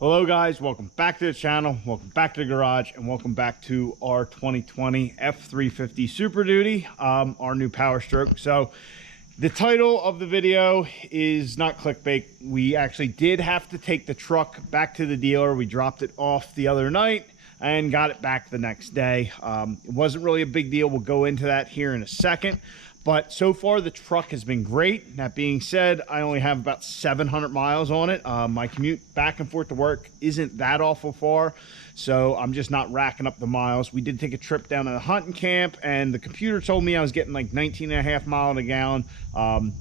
Hello guys, welcome back to the channel, welcome back to the garage, and welcome back to our 2020 F350 Super Duty, our new Power Stroke. So the title of the video is not clickbait. We actually did have to take the truck back to the dealer. We dropped it off the other night and got it back the next day. It wasn't really a big deal. We'll go into that here in a second. But so far, the truck has been great. That being said, I only have about 700 miles on it. My commute back and forth to work isn't that awful far, so I'm just not racking up the miles. We did take a trip down to the hunting camp, and the computer told me I was getting like 19.5 miles a gallon. And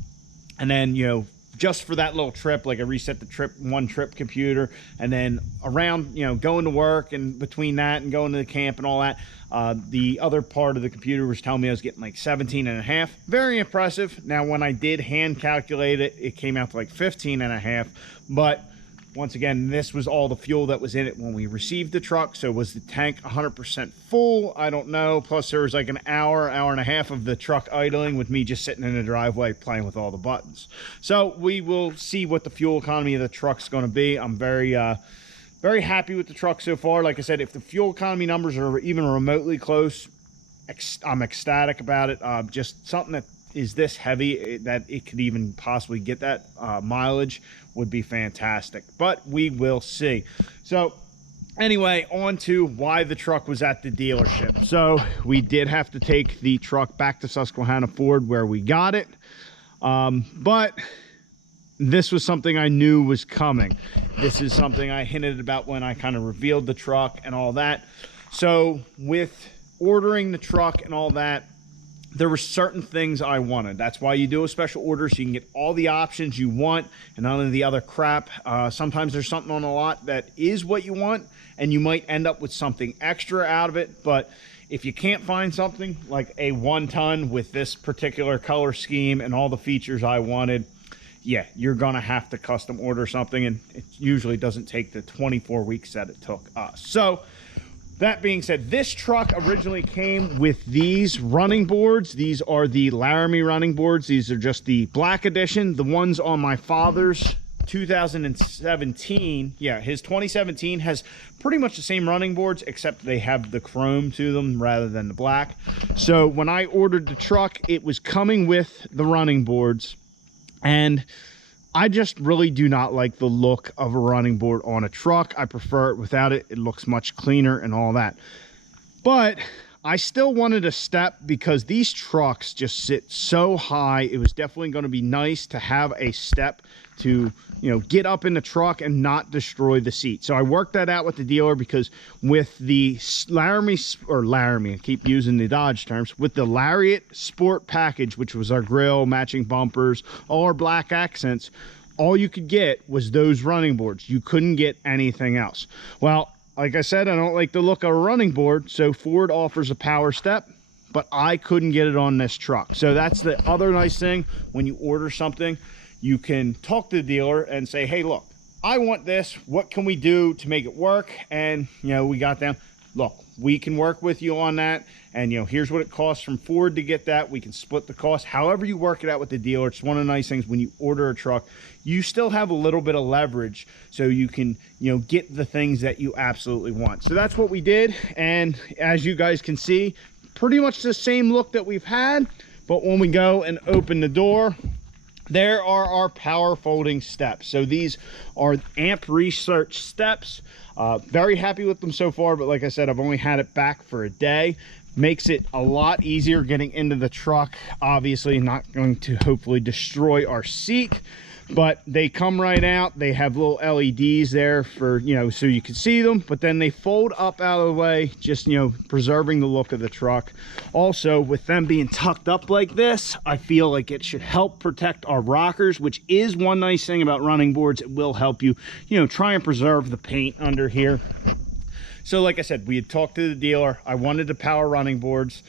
then, you know, just for that little trip, like I reset the one trip computer, and then around, you know, going to work and between that and going to the camp and all that, the other part of the computer was telling me I was getting like 17.5. Very impressive. Now, when I did hand calculate it, it came out to like 15.5. But once again, this was all the fuel that was in it when we received the truck. So was the tank 100% full? I don't know. Plus there was like an hour and a half of the truck idling with me just sitting in the driveway playing with all the buttons. So we will see what the fuel economy of the truck's going to be. I'm very happy with the truck so far. Like I said, if the fuel economy numbers are even remotely close, I'm ecstatic about it. Just something that is this heavy that it could even possibly get that mileage would be fantastic, but we will see. So anyway, on to why the truck was at the dealership. So we did have to take the truck back to Susquehanna Ford where we got it, but this was something I knew was coming. This is something I hinted about when I kind of revealed the truck and all that. So with ordering the truck and all that, there were certain things I wanted. That's why you do a special order, so you can get all the options you want and none of the other crap. Sometimes there's something on a lot that is what you want, and you might end up with something extra out of it. But if you can't find something like a 1-ton with this particular color scheme and all the features I wanted, yeah, you're gonna have to custom order something, and it usually doesn't take the 24 weeks that it took us. So that being said, this truck originally came with these running boards. These are the Laramie running boards. These are just the black edition. The ones on my father's 2017, yeah, his 2017 has pretty much the same running boards, except they have the chrome to them rather than the black. So when I ordered the truck, it was coming with the running boards, and I just really do not like the look of a running board on a truck. I prefer it without it. It looks much cleaner and all that. But I still wanted a step because these trucks just sit so high. It was definitely going to be nice to have a step to, you know, get up in the truck and not destroy the seat. So I worked that out with the dealer, because with the Laramie, I keep using the Dodge terms, with the Lariat Sport package, which was our grill, matching bumpers, all our black accents, all you could get was those running boards. You couldn't get anything else. Well, like I said, I don't like the look of a running board, so Ford offers a power step, but I couldn't get it on this truck. So that's the other nice thing. When you order something, you can talk to the dealer and say, hey, look, I want this. What can we do to make it work? And, you know, we got them. Look, we can work with you on that. And, you know, here's what it costs from Ford to get that. We can split the cost. However you work it out with the dealer. It's one of the nice things when you order a truck, you still have a little bit of leverage, so you can, you know, get the things that you absolutely want. So that's what we did. And as you guys can see, pretty much the same look that we've had. But when we go and open the door, there are our power folding steps. So these are Amp Research steps. Very happy with them so far, but like I said, I've only had it back for a day. Makes it a lot easier getting into the truck. Obviously not going to hopefully destroy our seat, but they come right out. They have little LEDs there for, you know, so you can see them, but then they fold up out of the way, just, you know, preserving the look of the truck. Also, with them being tucked up like this, I feel like it should help protect our rockers, which is one nice thing about running boards. It will help you, you know, try and preserve the paint under here. So like I said, we had talked to the dealer. I wanted the power running boards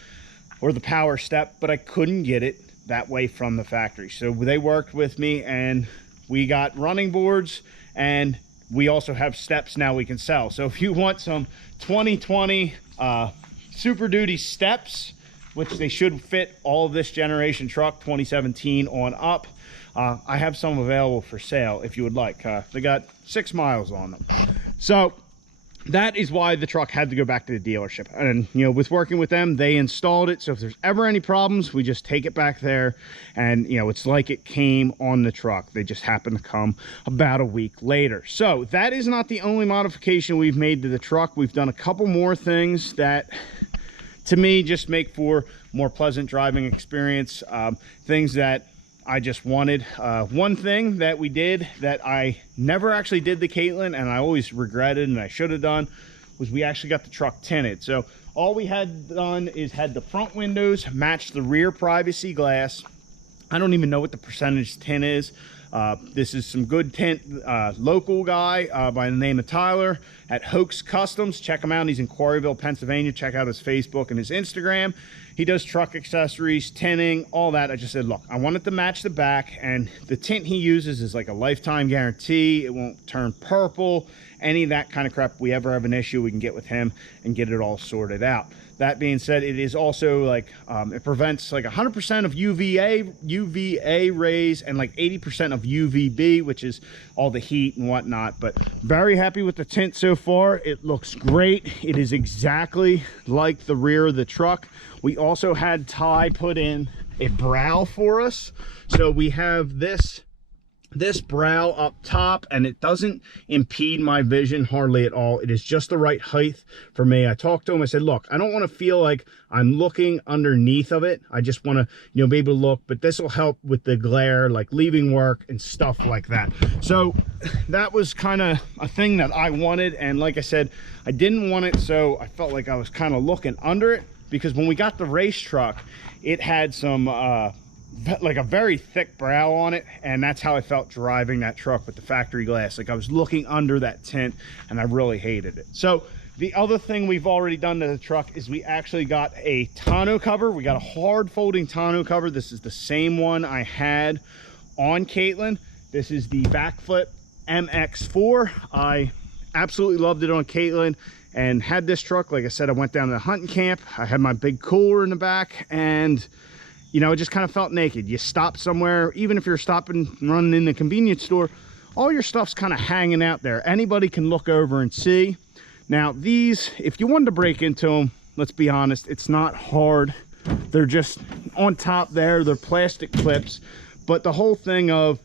or the power step, but I couldn't get it that way from the factory. So they worked with me and we got running boards, and we also have steps now we can sell. So if you want some 2020 Super Duty steps, which they should fit all of this generation truck 2017 on up, I have some available for sale if you would like. They got 6 miles on them. So that is why the truck had to go back to the dealership. And you know, with working with them, they installed it, so if there's ever any problems, we just take it back there, and you know, it's like it came on the truck. They just happened to come about a week later. So that is not the only modification we've made to the truck. We've done a couple more things that to me just make for more pleasant driving experience, things that I just wanted. One thing that we did that I never actually did the Caitlin, and I always regretted and I should have done, was we actually got the truck tinted. So all we had done is had the front windows match the rear privacy glass. I don't even know what the percentage tint is. This is some good tint, local guy by the name of Tyler at Hoax Customs. Check him out. He's in Quarryville, Pennsylvania. Check out his Facebook and his Instagram. He does truck accessories, tinting, all that. I just said, look, I want it to match the back, and the tint he uses is like a lifetime guarantee. It won't turn purple, any of that kind of crap. If we ever have an issue, we can get with him and get it all sorted out. That being said, it is also like, it prevents like 100% of UVA rays and like 80% of UVB, which is all the heat and whatnot. But very happy with the tint so far. It looks great. It is exactly like the rear of the truck. We also had Ty put in a brow for us. So we have this brow up top, and it doesn't impede my vision hardly at all. It is just the right height for me. I talked to him, I said, look, I don't want to feel like I'm looking underneath of it. I just want to, you know, be able to look, but this will help with the glare, like leaving work and stuff like that. So that was kind of a thing that I wanted, and like I said, I didn't want it so I felt like I was kind of looking under it, because when we got the race truck, it had some like a very thick brow on it, and that's how I felt driving that truck with the factory glass. Like I was looking under that tint, and I really hated it. So the other thing we've already done to the truck is we actually got a tonneau cover. We got a hard folding tonneau cover. This is the same one I had on Caitlin. This is the Backflip MX4. I absolutely loved it on Caitlin and had this truck. Like I said, I went down to the hunting camp. I had my big cooler in the back, and you know, it just kind of felt naked. You stop somewhere, even if you're stopping, running in the convenience store, all your stuff's kind of hanging out there. Anybody can look over and see. Now these, if you wanted to break into them, let's be honest, it's not hard. They're just on top there. They're plastic clips, but the whole thing of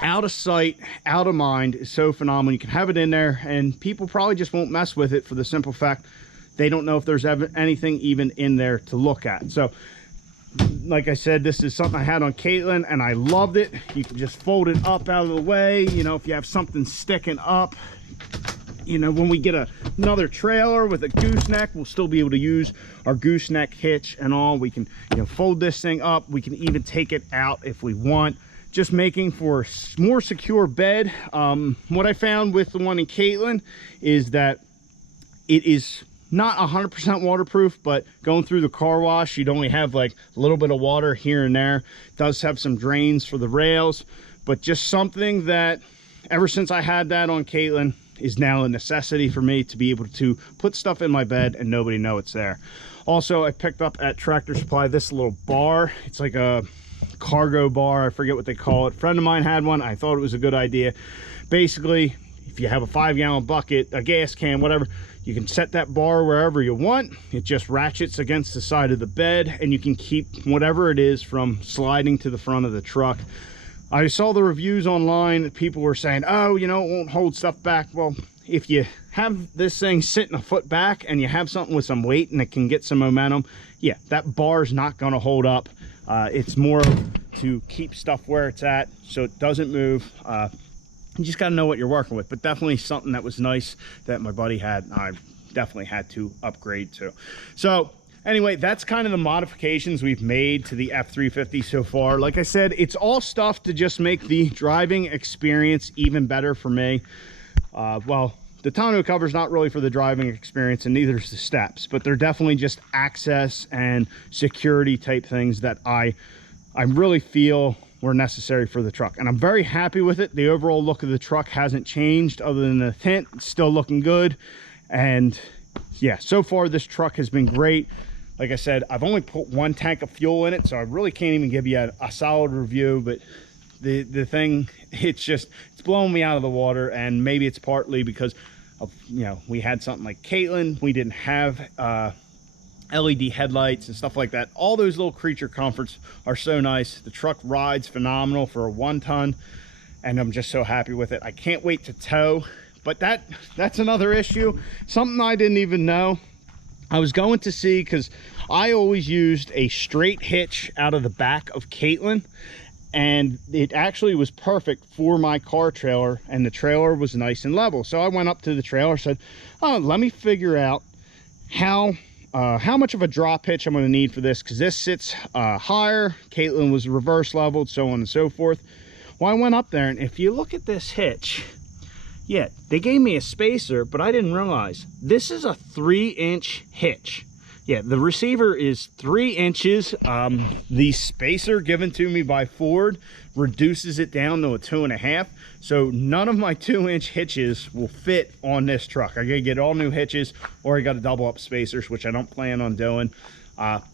out of sight, out of mind is so phenomenal. You can have it in there, and people probably just won't mess with it for the simple fact they don't know if there's ever anything even in there to look at. So like I said, this is something I had on Caitlin, and I loved it. You can just fold it up out of the way. You know, if you have something sticking up, you know, when we get another trailer with a gooseneck, we'll still be able to use our gooseneck hitch and all. We can, you know, fold this thing up. We can even take it out if we want. Just making for a more secure bed. What I found with the one in Caitlin is that it is not 100% waterproof, but going through the car wash, you'd only have like a little bit of water here and there. It does have some drains for the rails, but just something that ever since I had that on Caitlin is now a necessity for me to be able to put stuff in my bed and nobody know it's there. Also, I picked up at Tractor Supply this little bar. It's like a cargo bar. I forget what they call it. A friend of mine had one. I thought it was a good idea. Basically, if you have a 5-gallon bucket, a gas can, whatever, you can set that bar wherever you want. It just ratchets against the side of the bed, and you can keep whatever it is from sliding to the front of the truck. I saw the reviews online. People were saying, oh, you know, it won't hold stuff back. Well, if you have this thing sitting a foot back and you have something with some weight and it can get some momentum, yeah, that bar is not going to hold up. It's more to keep stuff where it's at so it doesn't move. You just got to know what you're working with, but definitely something that was nice that my buddy had, and I definitely had to upgrade to. So anyway, that's kind of the modifications we've made to the F350 so far. Like I said, it's all stuff to just make the driving experience even better for me. Well, the tonneau cover is not really for the driving experience, and neither is the steps, but they're definitely just access and security type things that I really feel were necessary for the truck, and I'm very happy with it. The overall look of the truck hasn't changed other than the tint. It's still looking good, and yeah, so far this truck has been great. Like I said, I've only put 1 tank of fuel in it, so I really can't even give you a solid review, but the thing, it's blowing me out of the water, and maybe it's partly because You know, we had something like Caitlin, we didn't have LED headlights and stuff like that. All those little creature comforts are so nice. The truck rides phenomenal for a 1-ton, and I'm just so happy with it. I can't wait to tow, but that's another issue. Something I didn't even know. I was going to see, because I always used a straight hitch out of the back of Caitlin, and it actually was perfect for my car trailer, and the trailer was nice and level. So I went up to the trailer, said, oh, let me figure out how much of a drop hitch I'm going to need for this, because this sits higher. Caitlin was reverse leveled, so on and so forth. Well, I went up there, and if you look at this hitch, yeah, they gave me a spacer, but I didn't realize this is a 3-inch hitch. Yeah, the receiver is 3 inches. The spacer given to me by Ford reduces it down to a 2.5. So none of my 2-inch hitches will fit on this truck. I gotta get all new hitches, or I gotta double up spacers, which I don't plan on doing.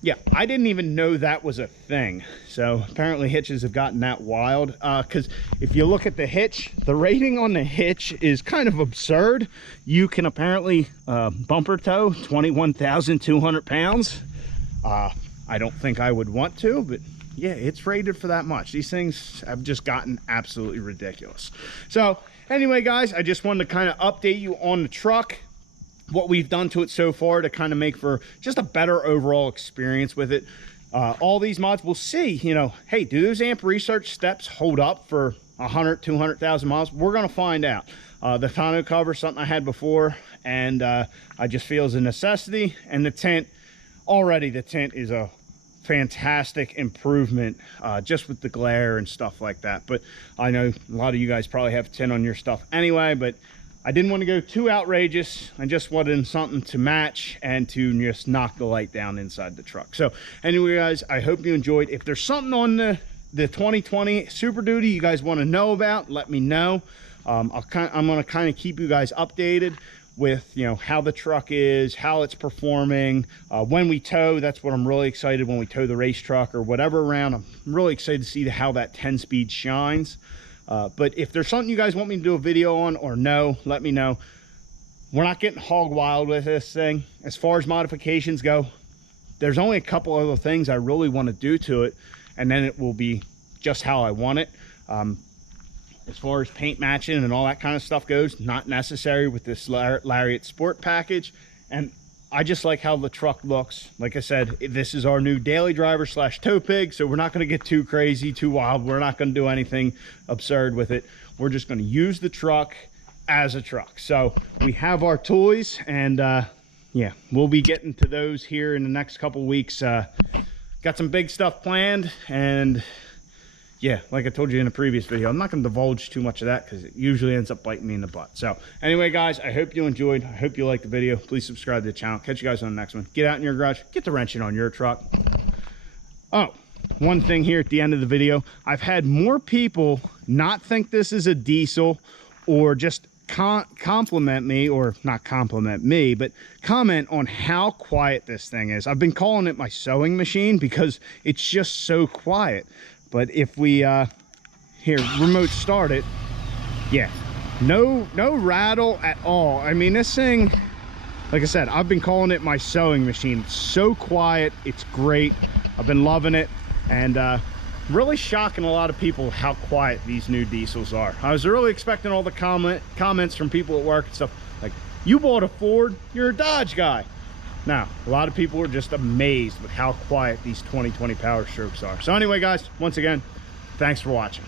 Yeah, I didn't even know that was a thing. So apparently hitches have gotten that wild, because if you look at the hitch, the rating on the hitch is kind of absurd. You can apparently bumper tow 21,200 pounds. I don't think I would want to, but yeah, it's rated for that much. These things have just gotten absolutely ridiculous. So anyway, guys, I just wanted to kind of update you on the truck, what we've done to it so far to kind of make for just a better overall experience with it. All these mods, we'll see, you know, hey, do those amp research steps hold up for 100, 200,000 miles? We're going to find out. The tonneau cover, something I had before, and I just feel is a necessity. And the tint, already the tint is a fantastic improvement, just with the glare and stuff like that. But I know a lot of you guys probably have tint on your stuff anyway, but I didn't want to go too outrageous. I just wanted something to match and to just knock the light down inside the truck. So anyway, guys, I hope you enjoyed. If there's something on the 2020 Super Duty you guys want to know about, let me know. I'm going to kind of keep you guys updated with, you know, how the truck is, how it's performing, when we tow. That's what I'm really excited, when we tow the race truck or whatever around. I'm really excited to see how that 10-speed shines. But if there's something you guys want me to do a video on or no, let me know. We're not getting hog wild with this thing. As far as modifications go, there's only a couple other things I really want to do to it, and then it will be just how I want it. As far as paint matching and all that kind of stuff goes, not necessary with this Lariat Sport package. And I just like how the truck looks. Like I said, this is our new daily driver / tow pig, so we're not going to get too crazy, too wild. We're not going to do anything absurd with it. We're just going to use the truck as a truck. So we have our toys, and yeah, we'll be getting to those here in the next couple weeks. Got some big stuff planned, and yeah, like I told you in a previous video, I'm not going to divulge too much of that because it usually ends up biting me in the butt. So anyway, guys, I hope you enjoyed. I hope you liked the video. Please subscribe to the channel. Catch you guys on the next one. Get out in your garage, get the wrenching on your truck. Oh, one thing here at the end of the video, I've had more people not think this is a diesel, or just compliment me, or not compliment me, but comment on how quiet this thing is. I've been calling it my sewing machine because it's just so quiet. But if we here, remote start it, yeah, no rattle at all. I mean, this thing, like I said, I've been calling it my sewing machine. It's so quiet, it's great. I've been loving it, and really shocking a lot of people how quiet these new diesels are. I was really expecting all the comments from people at work and stuff like, you bought a Ford, you're a Dodge guy. Now, a lot of people are just amazed with how quiet these 2020 Power Strokes are. So anyway, guys, once again, thanks for watching.